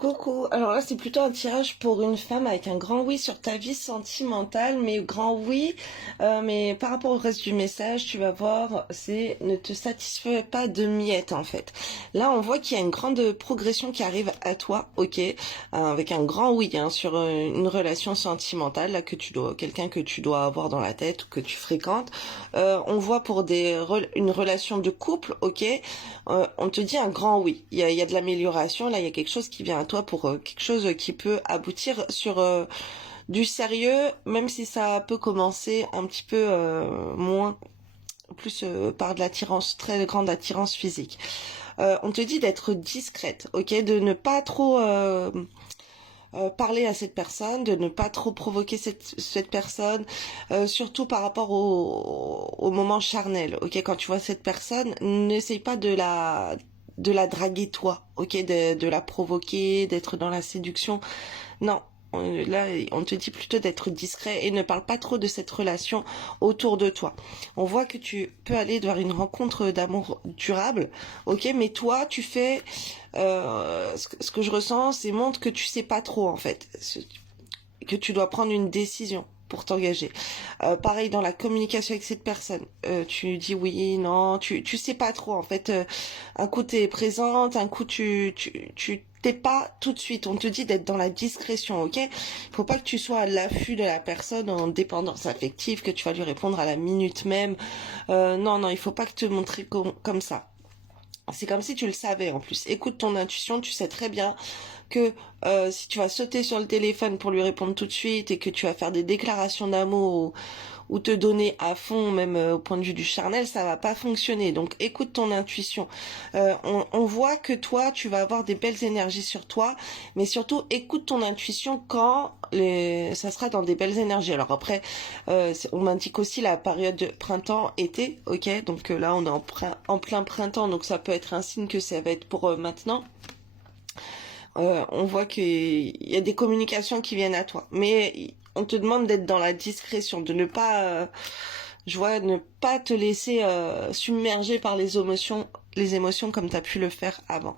Coucou, alors là c'est plutôt un tirage pour une femme avec un grand oui sur ta vie sentimentale, mais grand oui, mais par rapport au reste du message, tu vas voir, c'est ne te satisfais pas de miettes en fait. Là on voit qu'il y a une grande progression qui arrive à toi, ok, avec un grand oui sur une relation sentimentale, là que tu dois, quelqu'un que tu dois avoir dans la tête ou que tu fréquentes. On voit pour une relation de couple, ok, on te dit un grand oui. Il y a de l'amélioration, là il y a quelque chose qui vient à toi pour quelque chose qui peut aboutir sur du sérieux, même si ça peut commencer un petit peu moins, plus par de l'attirance, très grande attirance physique. On te dit d'être discrète, ok, de ne pas trop parler à cette personne, de ne pas trop provoquer cette personne, surtout par rapport au moment charnel, ok, quand tu vois cette personne, n'essaye pas de la draguer toi, ok, de la provoquer, d'être dans la séduction. Non, là, on te dit plutôt d'être discret et ne parle pas trop de cette relation autour de toi. On voit que tu peux aller vers une rencontre d'amour durable, ok, mais toi, tu fais ce que je ressens, c'est montre que tu sais pas trop en fait, que tu dois prendre une décision pour t'engager. Pareil dans la communication avec cette personne. Tu dis oui, non, tu sais pas trop en fait. Un coup t'es présente, un coup tu t'es pas tout de suite. On te dit d'être dans la discrétion, ok? Faut pas que tu sois à l'affût de la personne en dépendance affective, que tu vas lui répondre à la minute même. Non, il faut pas que te montrer comme ça. C'est comme si tu le savais en plus. Écoute ton intuition, tu sais très bien que si tu vas sauter sur le téléphone pour lui répondre tout de suite et que tu vas faire des déclarations d'amour ou te donner à fond, même au point de vue du charnel, ça va pas fonctionner. Donc écoute ton intuition. On voit que toi, tu vas avoir des belles énergies sur toi, mais surtout écoute ton intuition quand ça sera dans des belles énergies. Alors après, on m'indique aussi la période de printemps-été, ok. Donc là, on est en plein printemps, donc ça peut être un signe que ça va être pour maintenant. On voit qu'il y a des communications qui viennent à toi, mais on te demande d'être dans la discrétion, de ne pas, ne pas te laisser submerger par les émotions comme tu as pu le faire avant.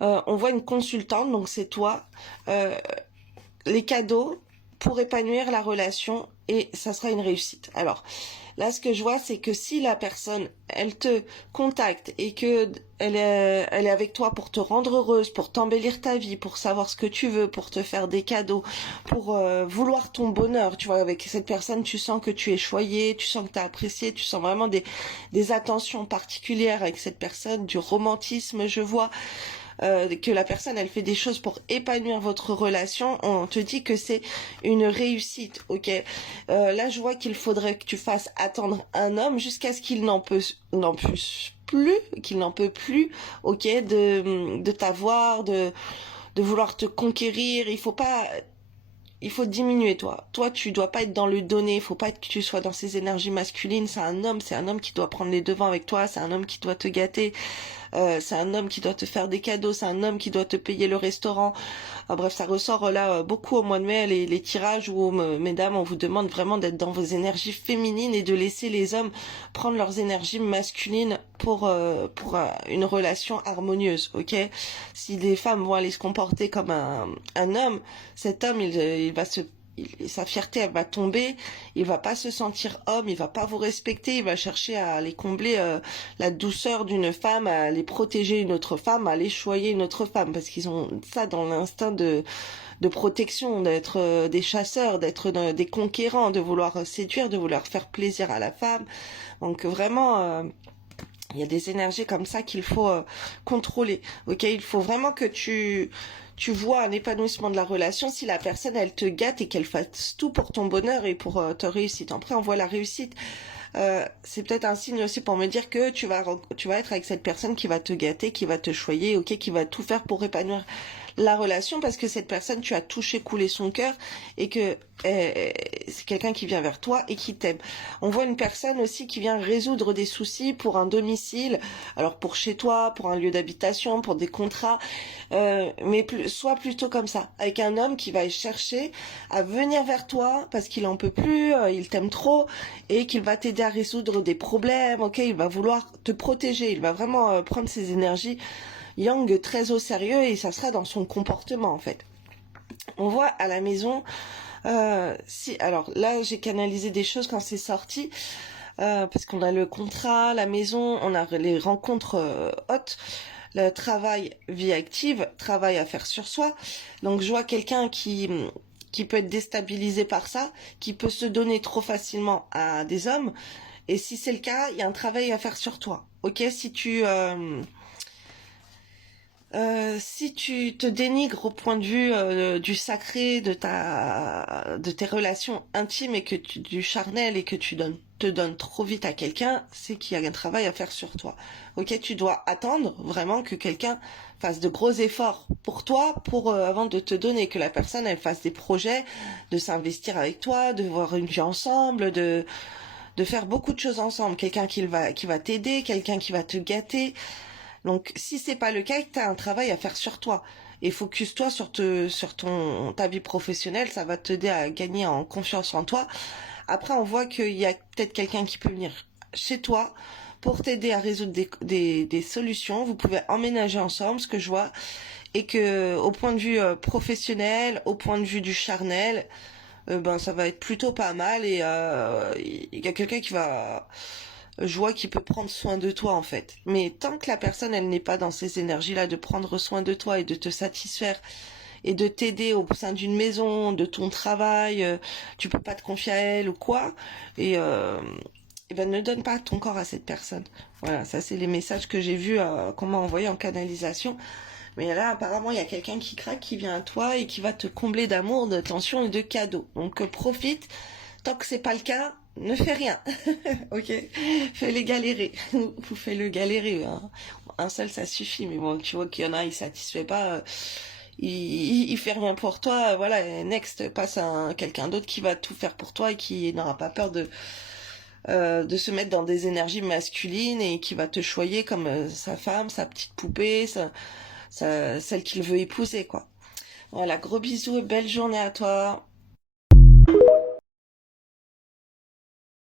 On voit une consultante, donc c'est toi. Les cadeaux pour épanouir la relation et ça sera une réussite. Alors là, ce que je vois, c'est que si la personne, elle te contacte et que elle est avec toi pour te rendre heureuse, pour t'embellir ta vie, pour savoir ce que tu veux, pour te faire des cadeaux, pour vouloir ton bonheur, tu vois, avec cette personne, tu sens que tu es choyé, tu sens que tu as apprécié, tu sens vraiment des attentions particulières avec cette personne, du romantisme, je vois. Que la personne elle fait des choses pour épanouir votre relation, on te dit que c'est une réussite, ok. Là je vois qu'il faudrait que tu fasses attendre un homme jusqu'à ce qu'il qu'il n'en peut plus, ok, de t'avoir, de vouloir te conquérir. Il faut diminuer toi. Toi, tu dois pas être dans le donner. Il faut pas que tu sois dans ces énergies masculines. C'est un homme qui doit prendre les devants avec toi. C'est un homme qui doit te gâter. C'est un homme qui doit te faire des cadeaux. C'est un homme qui doit te payer le restaurant. Bref, ça ressort là beaucoup au mois de mai, les tirages où, mesdames, on vous demande vraiment d'être dans vos énergies féminines et de laisser les hommes prendre leurs énergies masculines pour une relation harmonieuse, ok. Si des femmes vont aller se comporter comme un homme, cet homme, il va sa fierté elle va tomber, il va pas se sentir homme, il va pas vous respecter, il va chercher à aller combler la douceur d'une femme, à aller protéger une autre femme, à aller choyer une autre femme, parce qu'ils ont ça dans l'instinct de protection, d'être des chasseurs, d'être des conquérants, de vouloir séduire, de vouloir faire plaisir à la femme. Donc vraiment il y a des énergies comme ça qu'il faut contrôler. Ok, il faut vraiment que tu vois un épanouissement de la relation si la personne elle te gâte et qu'elle fasse tout pour ton bonheur et pour ta réussite. Après on voit la réussite. C'est peut-être un signe aussi pour me dire que tu vas être avec cette personne qui va te gâter, qui va te choyer, ok, qui va tout faire pour épanouir la relation parce que cette personne tu as touché, coulé son cœur et que c'est quelqu'un qui vient vers toi et qui t'aime. On voit une personne aussi qui vient résoudre des soucis pour un domicile, alors pour chez toi, pour un lieu d'habitation, pour des contrats, mais soit plutôt comme ça, avec un homme qui va chercher à venir vers toi parce qu'il en peut plus, il t'aime trop et qu'il va t'aider à résoudre des problèmes, ok, il va vouloir te protéger, il va vraiment prendre ses énergies. yang très au sérieux et ça sera dans son comportement en fait. On voit à la maison, si alors là j'ai canalisé des choses quand c'est sorti, parce qu'on a le contrat, la maison, on a les rencontres hautes, le travail, vie active, travail à faire sur soi. Donc je vois quelqu'un qui peut être déstabilisé par ça, qui peut se donner trop facilement à des hommes. Et si c'est le cas, il y a un travail à faire sur toi. Ok, si tu te dénigres au point de vue du sacré de tes relations intimes et du charnel et que te donnes trop vite à quelqu'un, c'est qu'il y a un travail à faire sur toi. Ok, tu dois attendre vraiment que quelqu'un fasse de gros efforts pour toi, avant de te donner, que la personne elle fasse des projets, de s'investir avec toi, de voir une vie ensemble, de faire beaucoup de choses ensemble. Quelqu'un qui va t'aider, quelqu'un qui va te gâter. Donc, si c'est pas le cas, tu as un travail à faire sur toi. Et focus-toi sur ta vie professionnelle, ça va t'aider à gagner en confiance en toi. Après, on voit qu'il y a peut-être quelqu'un qui peut venir chez toi pour t'aider à résoudre des solutions. Vous pouvez emménager ensemble, ce que je vois. Et que, au point de vue professionnel, au point de vue du charnel, ben, ça va être plutôt pas mal. Et il y a quelqu'un je vois qu'il peut prendre soin de toi en fait. Mais tant que la personne elle n'est pas dans ces énergies-là de prendre soin de toi et de te satisfaire et de t'aider au sein d'une maison, de ton travail, tu peux pas te confier à elle ou quoi, et ben ne donne pas ton corps à cette personne. Voilà, ça c'est les messages que j'ai vus qu'on m'a envoyés en canalisation. Mais là, apparemment, il y a quelqu'un qui craque, qui vient à toi et qui va te combler d'amour, d'attention et de cadeaux. Donc profite. Tant que c'est pas le cas, ne fais rien. Ok, fais-les galérer. Vous faites-le galérer. Hein. Un seul, ça suffit. Mais bon, tu vois qu'il y en a, il satisfait pas. Il fait rien pour toi. Voilà, next, passe à quelqu'un d'autre qui va tout faire pour toi et qui n'aura pas peur de se mettre dans des énergies masculines et qui va te choyer comme sa femme, sa petite poupée, celle qu'il veut épouser, quoi. Voilà, gros bisous et belle journée à toi.